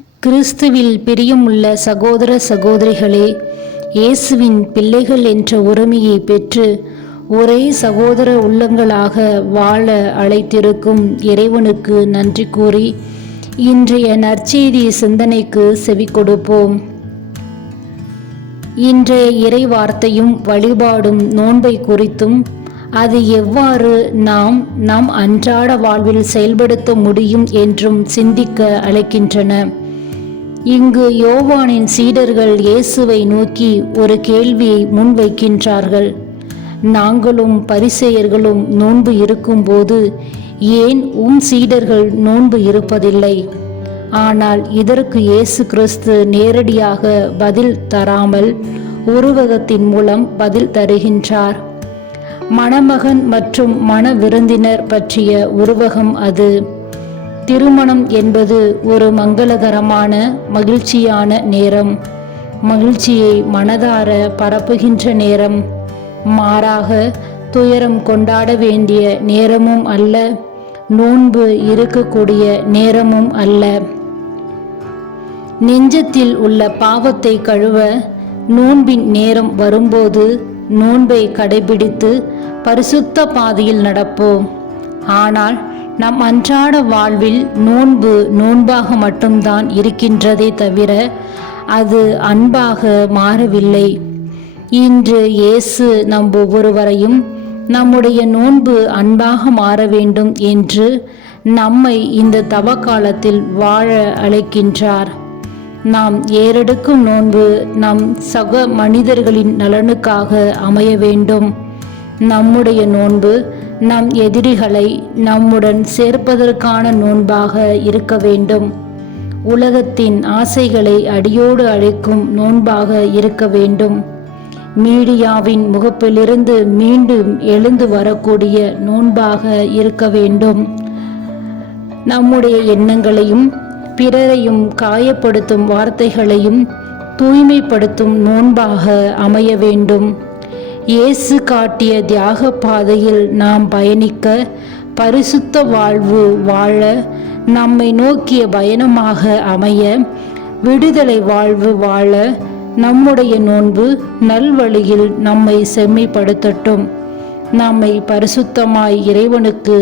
கிறிஸ்துவில் பிரியமுள்ள சகோதர சகோதரிகளே, இயேசுவின் பிள்ளைகள் என்ற உரிமையை பெற்று ஒரே சகோதர உள்ளங்களாக வாழ அழைத்திருக்கும் இறைவனுக்கு நன்றி கூறி இன்றைய நற்செய்தி சிந்தனைக்கு செவி கொடுப்போம். இன்றைய இறை வார்த்தையும் வழிபாடும் நோன்பை குறித்தும் அது எவ்வாறு நாம் நம் அன்றாட வாழ்வில் செயல்படுத்த முடியும் என்றும் சிந்திக்க அழைக்கின்றன. இங்கு யோவானின் சீடர்கள் இயேசுவை நோக்கி ஒரு கேள்வியை முன்வைக்கின்றார்கள். நாங்களும் பரிசேயர்களும் நோன்பு இருக்கும்போது ஏன் சீடர்கள் நோன்பு இருப்பதில்லை? ஆனால் இதற்கு இயேசு கிறிஸ்து நேரடியாக பதில் தராமல் உருவகத்தின் மூலம் பதில் தருகின்றார். மணமகன் மற்றும் மண விருந்தினர் பற்றிய உருவகம் அது. திருமணம் என்பது ஒரு மங்களகரமான மகிழ்ச்சியான நேரம், மகிழ்ச்சியை மனதார பரப்புகின்ற நேரம். மாறாக துயரம் கொண்டாட வேண்டிய நேரமும் அல்ல, நோன்பு இருக்கக்கூடிய நேரமும் அல்ல. நெஞ்சத்தில் உள்ள பாவத்தை கழுவ நோன்பின் நேரம் வரும்போது நோன்பை கடைபிடித்து பரிசுத்த பாதையில் நடப்போம். ஆனால் நம் அன்றாட வாழ்வில் நோன்பு நோன்பாக மட்டும்தான் இருக்கின்றதே தவிர அது அன்பாக மாறவில்லை. இன்று இயேசு நம் ஒவ்வொருவரையும் நம்முடைய நோன்பு அன்பாக மாற வேண்டும் என்று நம்மை இந்த தவக்காலத்தில் வாழ அழைக்கின்றார். நாம் ஏறெடுக்கும் நோன்பு நம் சக மனிதர்களின் நலனுக்காக அமைய வேண்டும். நம்முடைய நோன்பு நம் எதிரிகளை நம்முடன் சேர்ப்பதற்கான நோன்பாக இருக்க வேண்டும். உலகத்தின் ஆசைகளை அடியோடு அழைக்கும் நோன்பாக இருக்க வேண்டும். மீடியாவின் முகப்பிலிருந்து மீண்டும் எழுந்து வரக்கூடிய நோன்பாக இருக்க வேண்டும். நம்முடைய எண்ணங்களையும் பிறரையும் காயப்படுத்தும் வார்த்தைகளையும் தூய்மைப்படுத்தும் நோன்பாக அமைய வேண்டும். இயேசு காட்டிய தியாக பாதையில் நாம் பயணிக்க, பரிசுத்த வாழ்வு வாழ, நம்மை நோக்கிய பயணமாக அமைய, விடுதலை வாழ்வு வாழ நம்முடைய நோன்பு நல்வழியில் நம்மை செம்மைப்படுத்தட்டும். நம்மை பரிசுத்தமாய் இறைவனுக்கு